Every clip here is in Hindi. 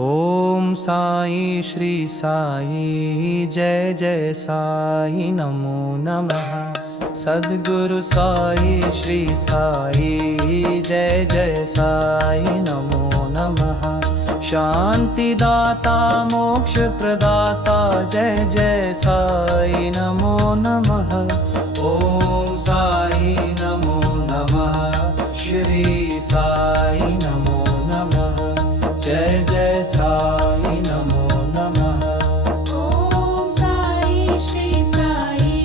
ओम साई श्री साई जय जय साई नमो नमः। सद्गुरु साई श्री साई जय जय साई नमो नमः। शांति दाता मोक्ष प्रदाता जय जय साई नमो नमः। ओम साई नमो नमः। श्री साई नमो नमः। जय जय साई नमो नमः। ओम साई श्री साई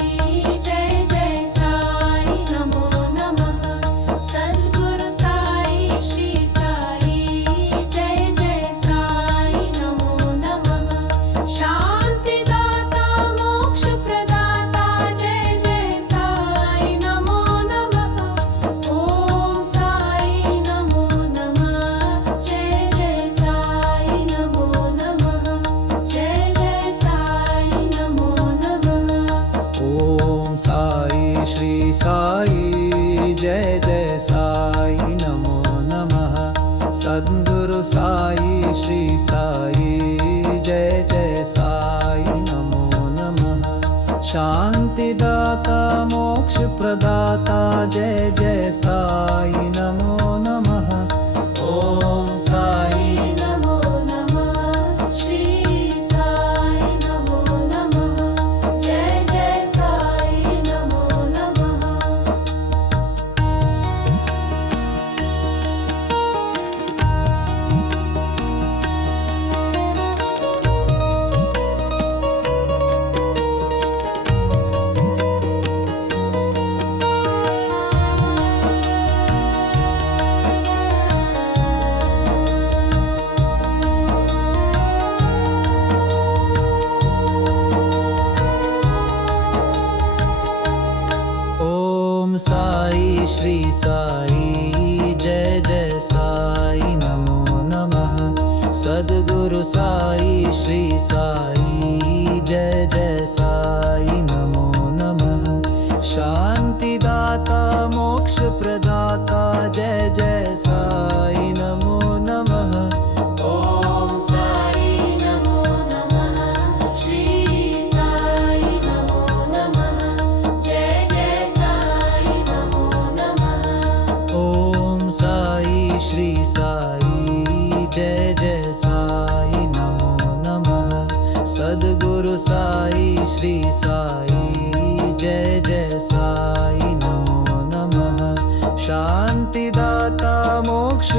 जय जय साई नमो नमः। सद्गुरु साई श्री साई जय जय साई नमो नमः। शांति दाता मोक्ष प्रदाता जय जय साई नमो नमः। ओम साई नमो नमः। जय जय साई नमो नमः। जय जय साई नमो नमः। ओम साई श्री साई जय जय साई नमो नमः। सद्गुरु साई श्री साई जय जय साई नमो नमः। शांति दाता मोक्ष प्रदाता जय जय साई नमो नमः। ओम साई नमो नमः। श्री साई नमो नमः। जय जय साई नमो नमः। ओम साई श्री साई जय जय साई नमो नमः। सद्गुरु साई श्री साई जय जय साई नमो नमः। शांति दाता मोक्ष प्रदाता जय जय साई नमो नमः। ओम साई नमो नमः। श्री साई नमो नमः। जय जय साई नमो नमः। ओम साई श्री साई जय जय साई नमो नमः। सद्गुरु साई श्री साई जय जय साई नमो नमः। शांति दाता मोक्ष